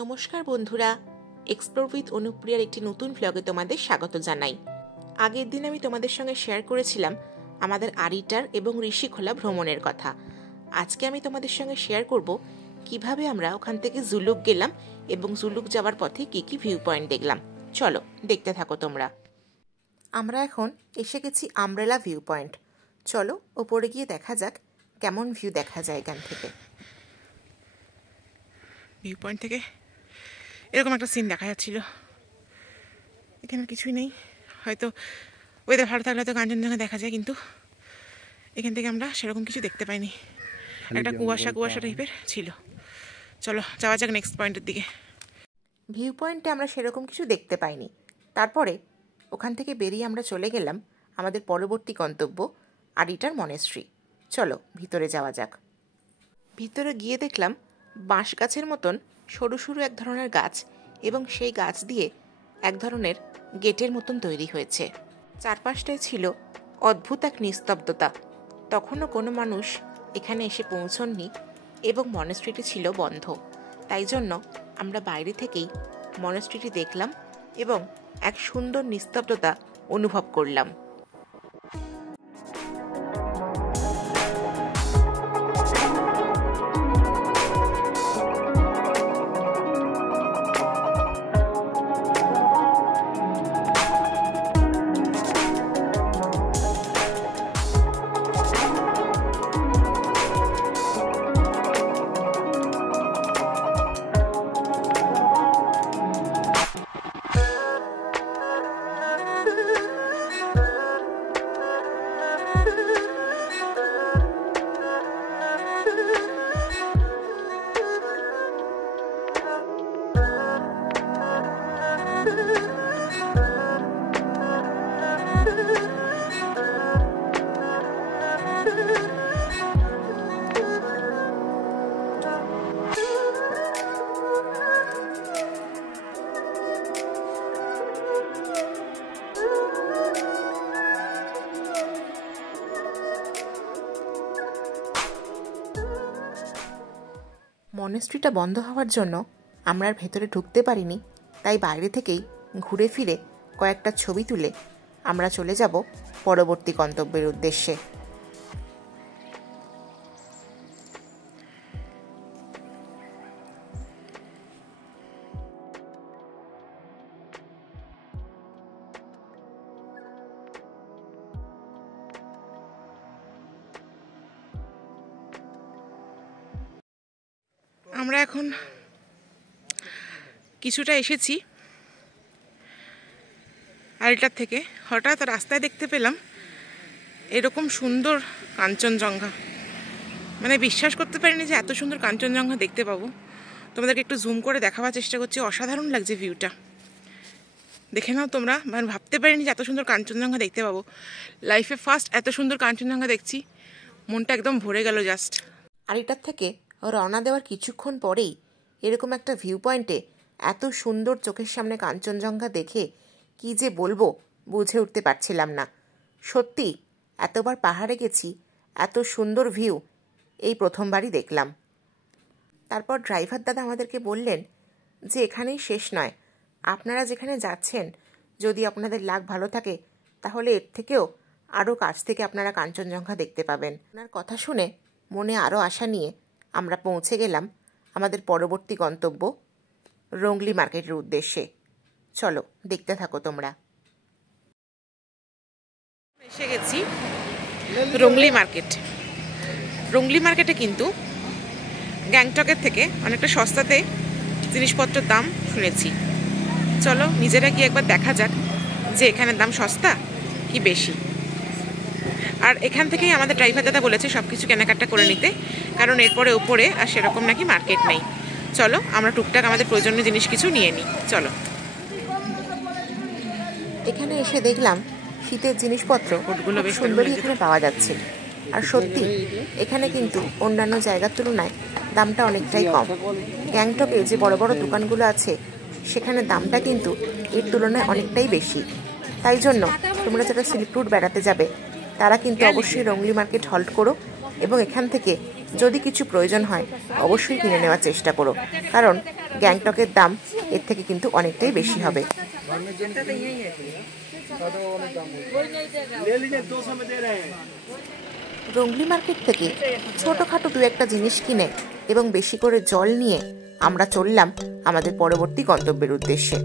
নমস্কার বন্ধুরা, explore with অনুপ্রিয়ার একটি নতুন ব্লগে তোমাদের স্বাগত জানাই। আগের দিন আমি তোমাদের সঙ্গে শেয়ার করেছিলাম আমাদের আরিটার এবং ঋষিখোলা ভ্রমণের কথা। আজকে আমি তোমাদের সঙ্গে শেয়ার করব কিভাবে আমরা ওখান থেকে জুলুক গেলাম এবং জুলুক যাওয়ার পথে কি কি ভিউ পয়েন্ট দেখলাম। চলো দেখতে থাকো তোমরা। আমরা এখন এসে গেছি আমব্রেলা ভিউ পয়েন্ট। চলো ওপরে গিয়ে দেখা যাক কেমন ভিউ দেখা যায় এখান থেকে। ভিউ পয়েন্ট থেকে এরকম একটা সিন দেখা যাচ্ছিল। এখানে কিছুই নেই, হয়তো ওয়েদার ভালো থাকলে তো কাঞ্চনজঙ্ঘা দেখা যায়, কিন্তু এখান থেকে আমরা সেরকম কিছু দেখতে পাইনি। একটা কুয়াশা টাইপের ছিল। চলো যাওয়া যাক নেক্সট পয়েন্টের দিকে। ভিউ পয়েন্টে আমরা সেরকম কিছু দেখতে পাইনি। তারপরে ওখান থেকে বেরিয়ে আমরা চলে গেলাম আমাদের পরবর্তী গন্তব্য আরিটার মনেস্ট্রি। চলো ভিতরে যাওয়া যাক। ভিতরে গিয়ে দেখলাম বাঁশ গাছের মতন সরু সরু এক ধরনের গাছ, এবং সেই গাছ দিয়ে এক ধরনের গেটের মতন তৈরি হয়েছে। চারপাশটায় ছিল অদ্ভুত এক নিস্তব্ধতা। তখনও কোনো মানুষ এখানে এসে পৌঁছননি এবং মনেস্ট্রিটি ছিল বন্ধ। তাই জন্য আমরা বাইরে থেকেই মনেস্ট্রিটি দেখলাম এবং এক সুন্দর নিস্তব্ধতা অনুভব করলাম। মনেস্ট্রিটা বন্ধ হওয়ার জন্য আমরা আর ভেতরে ঢুকতে পারিনি। তাই বাইরে থেকেই ঘুরে ফিরে কয়েকটা ছবি তুলে আমরা চলে যাব পরবর্তী গন্তব্যের উদ্দেশ্যে। আমরা এখন কিছুটা এসেছি আরিটার থেকে। হঠাৎ রাস্তায় দেখতে পেলাম এরকম সুন্দর কাঞ্চনজঙ্ঘা। মানে বিশ্বাস করতে পারিনি যে এত সুন্দর কাঞ্চনজঙ্ঘা দেখতে পাবো। তোমাদেরকে একটু জুম করে দেখাবার চেষ্টা করছি। অসাধারণ লাগছে ভিউটা, দেখে নাও তোমরা। মানে ভাবতে পারিনি যে এত সুন্দর কাঞ্চনজঙ্ঘা দেখতে পাবো। লাইফে ফার্স্ট এত সুন্দর কাঞ্চনজঙ্ঘা দেখছি, মনটা একদম ভরে গেল জাস্ট। আরিটার থেকে রওনা দেওয়ার কিছুক্ষণ পরেই এরকম একটা ভিউ পয়েন্টে এত সুন্দর চোখের সামনে কাঞ্চনজঙ্ঘা দেখে কি যে বলবো বুঝে উঠতে পারছিলাম না। সত্যি এতবার পাহাড়ে গেছি, এত সুন্দর ভিউ এই প্রথমবারই দেখলাম। তারপর ড্রাইভার দাদা আমাদেরকে বললেন যে এখানেই শেষ নয়, আপনারা যেখানে যাচ্ছেন যদি আপনাদের লাক ভালো থাকে তাহলে এর থেকেও আরও কাছ থেকে আপনারা কাঞ্চনজঙ্ঘা দেখতে পাবেন। ওনার কথা শুনে মনে আরও আশা নিয়ে আমরা পৌঁছে গেলাম আমাদের পরবর্তী গন্তব্য রংলি মার্কেটের উদ্দেশ্যে। চলো দেখতে থাকো তোমরা। এসে গেছি রংলি মার্কেট। রংলি মার্কেটে কিন্তু গ্যাংটকের থেকে অনেকটা সস্তাতে জিনিসপত্রের দাম শুনেছি। চলো নিজেরা গিয়ে একবার দেখা যাক যে এখানের দাম সস্তা কি বেশি। আর এখান থেকেই আমাদের ড্রাইভার দাদা বলেছে সব কিছু কেনাকাটা করে নিতে, কারণ এরপরে উপরে আর সেরকম নাকি মার্কেট নেই। চলো আমরা টুকটাক আমাদের প্রয়োজনীয় জিনিস কিছু নিয়ে নিই। চলো। এখানে এসে দেখলাম শীতের জিনিসপত্র সুন্দরই এখানে পাওয়া যাচ্ছে। আর সত্যি এখানে কিন্তু অন্যান্য জায়গার তুলনায় দামটা অনেকটাই কম। গ্যাংটকে যে বড় বড় দোকানগুলো আছে সেখানে দামটা কিন্তু এর তুলনায় অনেকটাই বেশি। তাই জন্য তোমরা যারা সিল্ক রুট বেড়াতে যাবে তারা কিন্তু অবশ্যই রংলি মার্কেট হল্ট করো এবং এখান থেকে যদি কিছু প্রয়োজন হয় অবশ্যই কিনে নেওয়ার চেষ্টা করো, কারণ গ্যাংটকের দাম এর থেকে কিন্তু অনেকটাই বেশি হবে। রংলি মার্কেট থেকে ছোটখাটো দু একটা জিনিস কিনে এবং বেশি করে জল নিয়ে আমরা চললাম আমাদের পরবর্তী গন্তব্যের উদ্দেশ্যে।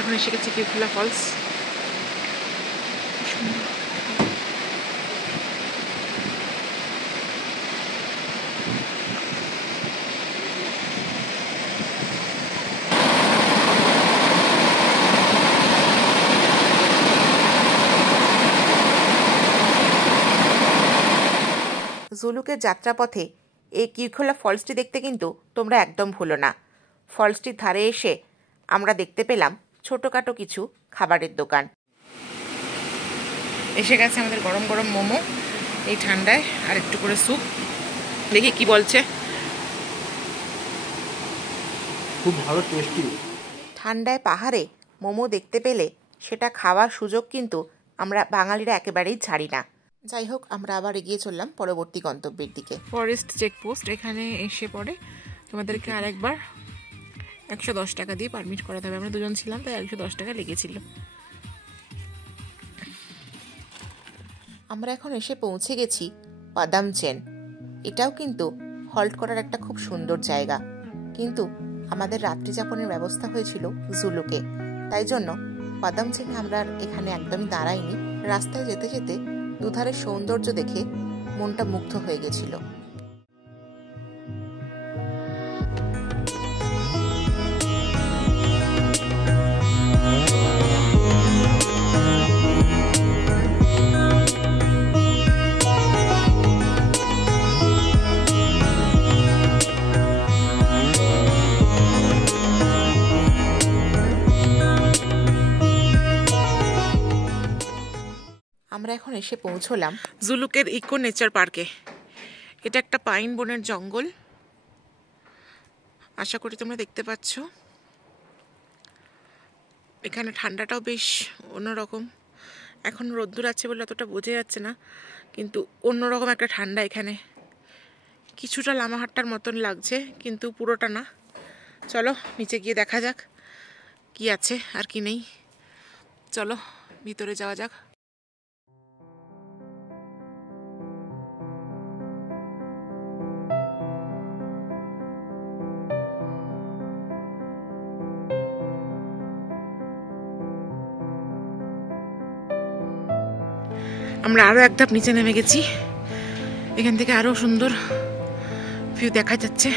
এখন এসে গেছি কিউখোলা ফলস। জুলুকের যাত্রাপথে এই কিউখোলা ফলসটি দেখতে কিন্তু তোমরা একদম ভুলো না। ফলসটির ধারে এসে আমরা দেখতে পেলাম ছোটোখাটো কিছু খাবারের দোকান। এসে গেছে আমাদের গরম গরম মোমো এই ঠান্ডায়, আর একটু করে স্যুপ। দেখি কি বলছে। খুব ভালো টেস্টি। ঠান্ডায় পাহাড়ে মোমো দেখতে পেলে সেটা খাওয়ার সুযোগ কিন্তু আমরা বাঙালিরা একেবারেই ছাড়ি না। যাই হোক, আমরা আবার এগিয়ে চললাম পরবর্তী গন্তব্যের দিকে। ফরেস্ট চেকপোস্ট এখানে এসে পড়ে তোমাদেরকে আরেকবার 110 টাকা দিয়ে পারমিট করাতে হবে। আমরা দুজন ছিলাম, তাই 110 টাকা লেগেছিল। আমরা এখন এসে পৌঁছে গেছি পাদামচেন। এটাও কিন্তু হল্ট করার একটা খুব সুন্দর জায়গা, কিন্তু আমাদের রাত্রি যাপনের ব্যবস্থা হয়েছিল জুলুকে, তাই জন্য পাদামচেনে আমরা এখানে একদমই দাঁড়াইনি। রাস্তায় যেতে যেতে দুধারের সৌন্দর্য দেখে মনটা মুগ্ধ হয়ে গেছিল। আমরা এখন এসে পৌঁছলাম জুলুকের ইকো নেচার পার্কে। এটা একটা পাইন বনের জঙ্গল, আশা করি তোমরা দেখতে পাচ্ছ। এখানে ঠান্ডাটাও বেশ অন্যরকম। এখন রোদ্দুর আছে বলে অতটা বোঝা যাচ্ছে না, কিন্তু অন্যরকম একটা ঠান্ডা এখানে। কিছুটা লামাহাট্টার মতন লাগছে, কিন্তু পুরোটা না। চলো নিচে গিয়ে দেখা যাক কি আছে আর কি নেই। চলো ভিতরে যাওয়া যাক। আমরা আরো এক ধাপ নিচে নেমে গেছি। এখান থেকে আরো সুন্দর ভিউ দেখা যাচ্ছে।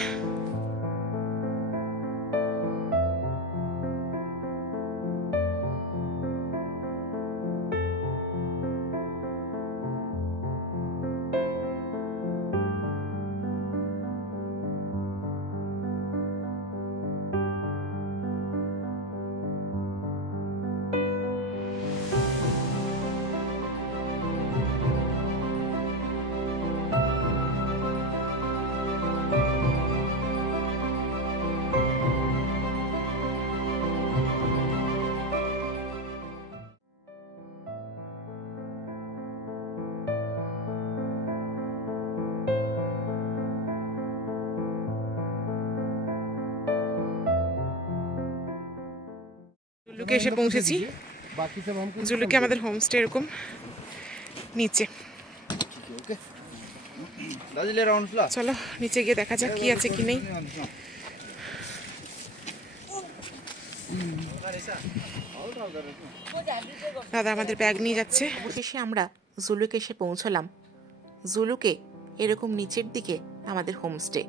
জুলুকে এসে পৌঁছেছি। জুলুকে আমাদের হোমস্টে এরকম নিচে। চলো নিচে গিয়ে দেখা যাক কি আছে কি নেই। দাদা আমাদের ব্যাগ নিয়ে যাচ্ছে। অবশেষে আমরা জুলুকে এসে পৌঁছলাম। জুলুকে এরকম নিচের দিকে আমাদের হোমস্টে,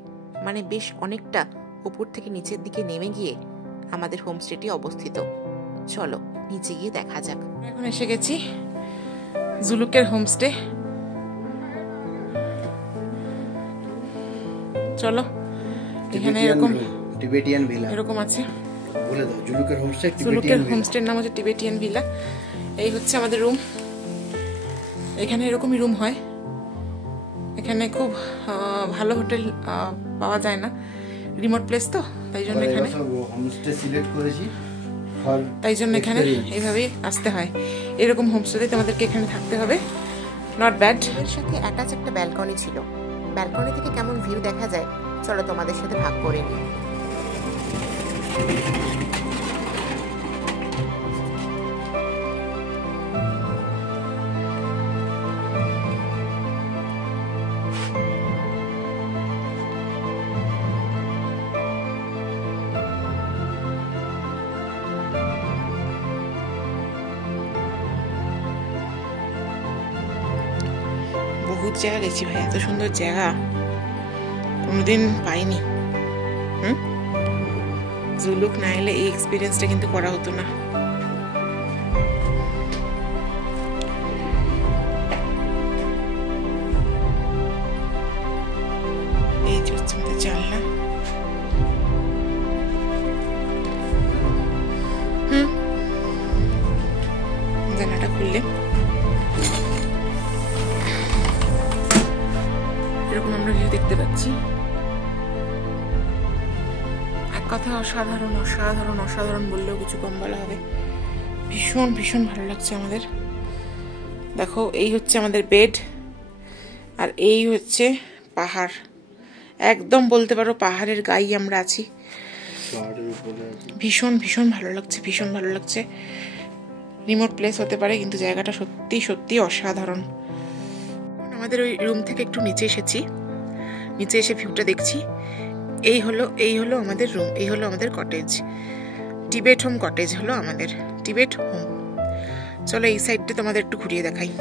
মানে বেশ অনেকটা উপর থেকে নিচের দিকে নেমে গিয়ে আমাদের হোমস্টেটি অবস্থিত। চলো নিচে গিয়ে দেখা যাক। এখন এসে গেছি জুলুকের হোমস্টে। চলো, এখানে এরকম টিবেটিয়ান ভিলা এরকম আছে। বলে দাও জুলুকের হোমস্টে জুলুকের হোমস্টের নাম হচ্ছে টিবেটিয়ান ভিলা। এই হচ্ছে আমাদের রুম। এখানে এরকমই রুম হয়। এখানে খুব ভালো হোটেল পাওয়া যায় না, রিমোট প্লেস তো, তাই জন্য এখানে হোমস্টে সিলেক্ট করেছি। তাই জন্য এখানে এইভাবেই আসতে হয়। এরকম হোমস্টেতে তোমাদেরকে এখানে থাকতে হবে। Not bad. এর সাথে অ্যাটাচ একটা ব্যালকনি ছিল। ব্যালকনি থেকে কেমন ভিউ দেখা যায় চলো তোমাদের সাথে ভাগ করে নিই। বহুত জায়গা গেছি ভাই, এত সুন্দর জায়গা কোনোদিন পাইনি। জুলুক না এলে এই এক্সপিরিয়েন্সটা কিন্তু করা হতো না। এই যে হচ্ছে আমাদের জানলা। জানলাটা খুললে এরকম আমরা ভিউ দেখতে পাচ্ছি। এক কথা অসাধারণ অসাধারণ অসাধারণ বললেও কিছু কম বলা হবে। ভীষণ ভীষণ ভালো লাগছে আমাদের। দেখো এই হচ্ছে আমাদের বেড, আর এই হচ্ছে পাহাড়। একদম বলতে পারো পাহাড়ের গায়ে আমরা আছি। ভীষণ ভীষণ ভালো লাগছে, ভীষণ ভালো লাগছে। রিমোট প্লেস হতে পারে কিন্তু জায়গাটা সত্যি সত্যি অসাধারণ। আমাদের ওই রুম থেকে একটু নিচে এসেছি, নিচে এসে ভিউটা দেখছি। এই হলো আমাদের রুম, এই হলো আমাদের কটেজ। টিবেট হোম কটেজ হলো আমাদের, টিবেট হোম। চলো এই সাইডটা তোমাদের একটু ঘুরিয়ে দেখাই।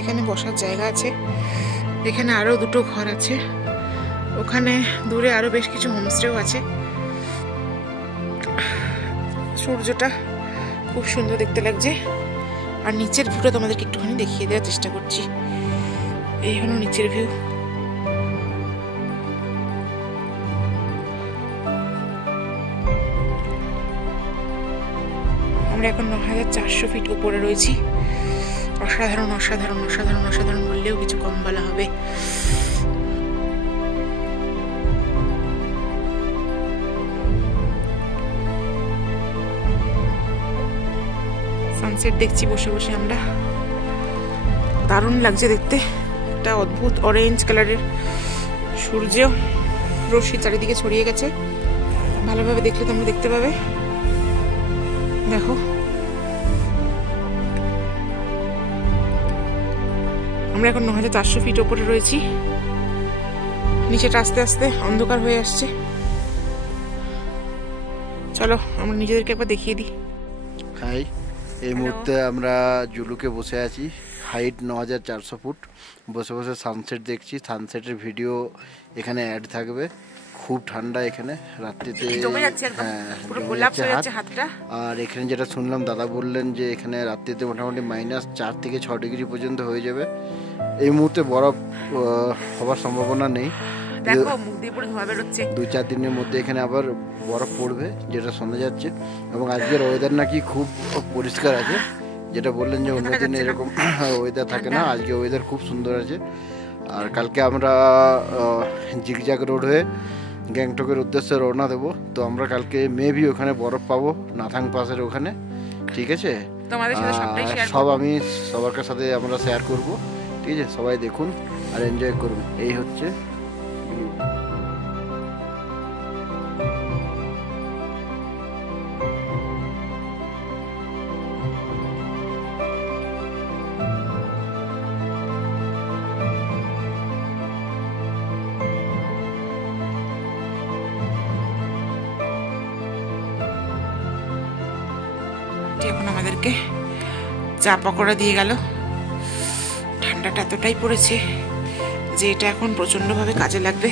এখানে বসার জায়গা আছে, এখানে আরো দুটো ঘর আছে, ওখানে দূরে আরো বেশ কিছু হোমস্টেও আছে। সূর্যটা খুব সুন্দর দেখতে লাগছে। আর নিচের ভিউটা তোমাদেরকে একটুখানি দেখিয়ে দেওয়ার চেষ্টা করছি। এই হলো নিচের ভিউ। আমরা এখন 9400 ফিট উপরে রয়েছি। অসাধারণ অসাধারণ অসাধারণ অসাধারণ বললেও কিছু কম বলা হবে। সানসেট দেখছি বসে বসে আমরা, দারুণ লাগছে দেখতে। একটা অদ্ভুত অরেঞ্জ কালারের সূর্য রশ্মি চারিদিকে ছড়িয়ে গেছে। ভালোভাবে দেখলে তোমরা দেখতে পাবে। দেখো আমরা এখন 9400 ফিট উপরে রয়েছি। নিচেটা আস্তে আস্তে অন্ধকার হয়ে আসছে। চলো আমরা নিজেদেরকে একবার দেখিয়ে দিই। হাই, এই মুহূর্তে আমরা জুলুকে বসে আছি। Height 9400 foot. বসে বসে সানসেট দেখছি। সানসেটের ভিডিও এখানে অ্যাড থাকবে। খুব ঠান্ডা এখানে রাত্রিতে। আর এখানে যেটা শুনলাম দাদা বললেন যে এখানে রাত্রিতে মোটামুটি -4 থেকে 6 ডিগ্রি পর্যন্ত হয়ে যাবে। এই মুহূর্তে বরফ হবার সম্ভাবনা নেই। 2-4 দিনের মধ্যে এখানে আবার বরফ পড়বে যেটা শোনা যাচ্ছে। এবং আজকের ওয়েদার নাকি খুব পরিষ্কার আছে, যেটা বললেন যে অন্য দিনে এরকম ওয়েদার থাকে না। আজকে ওয়েদার খুব সুন্দর আছে। আর কালকে আমরা জিগজ্যাগ রোড হয়ে গ্যাংটকের উদ্দেশ্যে রওনা দেবো। তো আমরা কালকে মেবি ওখানে বরফ পাবো, নাথাং পাসের ওখানে। ঠিক আছে, সব আমি সবার সাথে আমরা শেয়ার করব। ঠিক আছে, সবাই দেখুন আর এনজয় করুন। এই হচ্ছে আন্টি এখন আমাদেরকে চা পকোড়া দিয়ে গেল। ঠান্ডাটা এতটাই পড়েছে যে এটা এখন প্রচণ্ডভাবে কাজে লাগবে।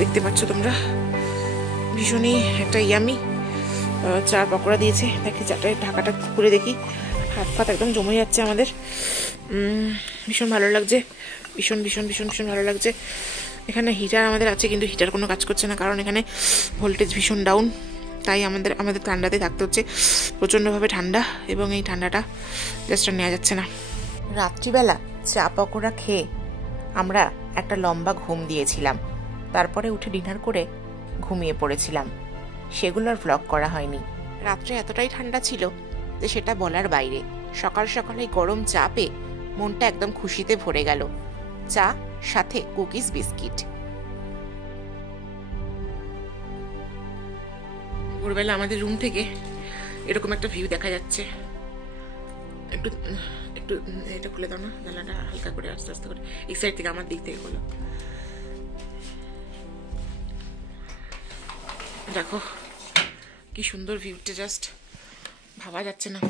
দেখতে পাচ্ছ তোমরা, ভীষণই একটা ইয়ামি চা পকোড়া দিয়েছে। দেখি চাটায় ঢাকাটা খুলে দেখি, হাত ফাত একদম জমে যাচ্ছে আমাদের। ভীষণ ভালো লাগছে, ভীষণ ভীষণ ভীষণ ভীষণ ভালো লাগছে। এখানে হিটার আমাদের আছে, কিন্তু হিটার কোনো কাজ করছে না, কারণ এখানে ভোল্টেজ ভীষণ ডাউন। তাই আমাদের ঠান্ডাতে থাকতে হচ্ছে, প্রচণ্ডভাবে ঠান্ডা, এবং এই ঠান্ডাটা জাস্ট নেওয়া যাচ্ছে না। রাত্রিবেলা চা পকোড়া খেয়ে আমরা একটা লম্বা ঘুম দিয়েছিলাম, তারপরে উঠে ডিনার করে ঘুমিয়ে পড়েছিলাম। সেগুলো আর ব্লগ করা হয়নি। রাত্রে এতটাই ঠান্ডা ছিল যে সেটা বলার বাইরে। সকাল সকাল এই গরম চা পেয়ে মনটা একদম খুশিতে ভরে গেল। চা সাথে কুকিজ বিস্কিট। ভোরবেলা আমাদের রুম থেকে এরকম একটা ভিউ দেখা যাচ্ছে। একটু একটু এটা খুলে দাও না, জানলাটা হালকা করে, আস্তে আস্তে করে, এই সাইড থেকে, আমার দিক থেকে খোলো। দেখো কি সুন্দর ভিউটা, জাস্ট ভাবা যাচ্ছে না।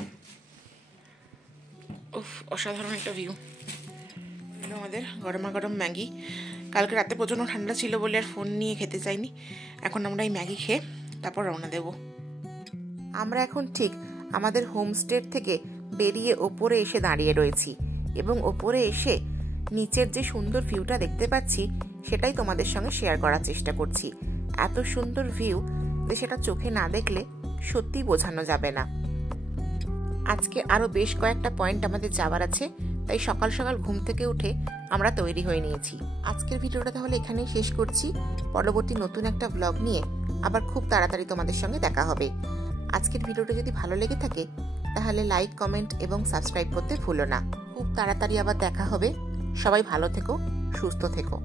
উফ, অসাধারণ একটা ভিউ। আমাদের গরমা গরম ম্যাগি। কালকে রাতে প্রচণ্ড ঠান্ডা ছিল বলে আর ফোন নিয়ে খেতে চাইনি। এখন আমরা এই ম্যাগি খেয়ে তারপর রওনা দেব। আমরা এখন ঠিক আমাদের হোমস্টে থেকে বেরিয়ে ওপরে এসে দাঁড়িয়ে রয়েছি, এবং ওপরে এসে নিচের যে সুন্দর ভিউটা দেখতে পাচ্ছি সেটাই তোমাদের সঙ্গে শেয়ার করার চেষ্টা করছি। এত সুন্দর ভিউ যে সেটা চোখে না দেখলে সত্যি বোঝানো যাবে না। আজকে আরো বেশ কয়েকটা পয়েন্ট আমাদের যাওয়ার আছে, তাই সকাল সকাল ঘুম থেকে উঠে আমরা তৈরি হয়ে নিয়েছি। আজকের ভিডিওটা তাহলে এখানেই শেষ করছি। পরবর্তী নতুন একটা ব্লগ নিয়ে আবার খুব তাড়াতাড়ি তোমাদের সঙ্গে দেখা হবে। আজকের ভিডিওটা যদি ভালো লেগে থাকে তাহলে লাইক, কমেন্ট এবং সাবস্ক্রাইব করতে ভুলো না। খুব তাড়াতাড়ি আবার দেখা হবে। সবাই ভালো থেকো, সুস্থ থেকো।